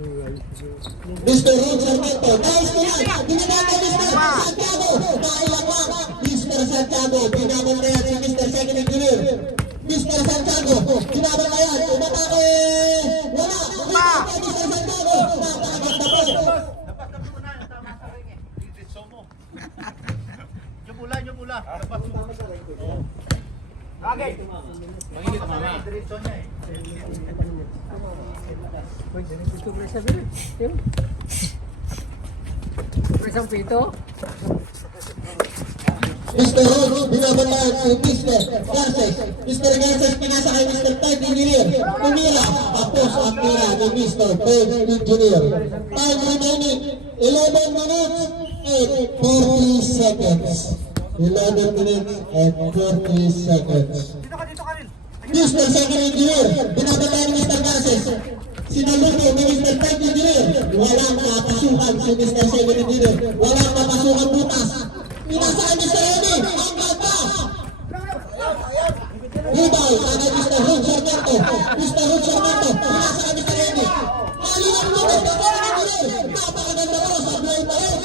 Mr. Ron Sarmiento. Nice to yan. Binabanda Mr. Santiago. Nailang lang. Mr. Santiago. Binabanda yan si Mr. Second Engineer. Mr. Santiago. Binabanda yan. Umatake. Wala. Mr. Santiago. Napakaganda po. Yung mula. Okay. Mangingit mama. Diretso niya eh. Presang pito. Mr. Ron, binabantaan si Mr. Garces. Mr. Garces, pinasa kay Mr. Third Engineer. Tumira, tapos ang tira ni Mr. Third Engineer. Time remaining, 11 minutes and 40 seconds. 11 minutes and 40 seconds. Mr. Second Engineer, binabantaan ni Mr. Garces. Sinaluto ni Mr. Third Engineer. Walang napasukan si Mr. Second Engineer. Walang napasukan butas. Pinasaan Mr. Eddie, ang ganda! Ribay, sana Mr. Hood Sarmiento. Mr. Hood Sarmiento, pinasaan Mr. Eddie. Kalinang lumit, napakaganda ko sa blade na rin.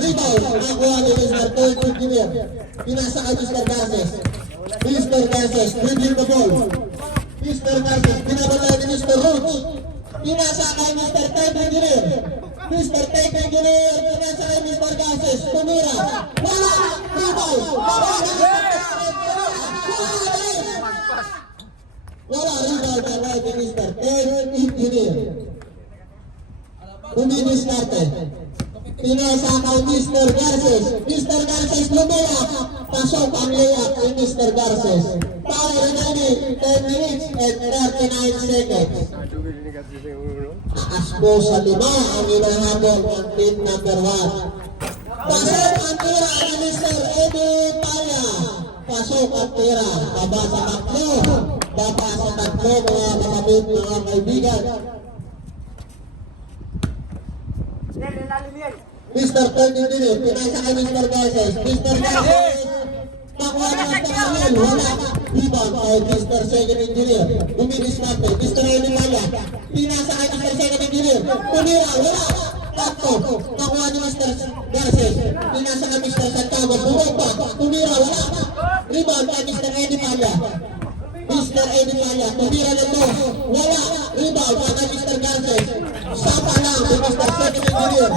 Ribay, nakuha ni Mr. Third Engineer. Pinasaan Mr. Garces. Mr. Garces, dribbling the ball. Mr. Garces, binabalay ni Mr. Hood. Pinasa kay Mr. Third Engineer. Mr. Third Engineer, pinasa kay Mr. Garces. Tumira. Wala! Ribay! Wala! Ribay kay Mr. Third Engineer. Dumidiskarte. Pinasa kay Mr. Garces. Mr. Garces lumira. Pasok ang layup kay Mr. Garces. Time remaining 10 minutes and 39 seconds. Taas po sa 5 ang hinahabol ng team number 1. Pasok ang tira ni Mr. Eddie Paya. Pasok ang tira. Baba sa tatlo. Baba sa tatlo mga kapatid, mga kaibigan. Mr. Third Engineer, pinasa kay Mr. Garces. Mr. Garces, nakuha ni Mr. Ariel. Wala. Rebound kay Mr. Second Engineer. Dumidiskarte. Mr. Eddie Paya. Pinasa kay Mr. Second Engineer. Tumira. Wala. Takto. Nakuha ni Mr. Garces. Pinasa kay Mr. Santiago. Bumaba. Tumira. Wala. Rebound kay Mr. Eddie Paya. Mr. Eddie Paya. Tumira na to. Wala. Rebound kay Mr. Garces. Sapa lang kay Mr. Second Engineer.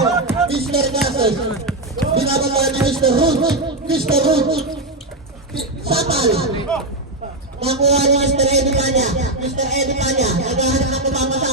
Mr. Garces. Binabantayan ni Mr. Hood. Mr. Hood. Sapal. Nakuha ni Mr. Eddie Paya. Mr. Eddie Paya. Naghahanap ng pumapasa.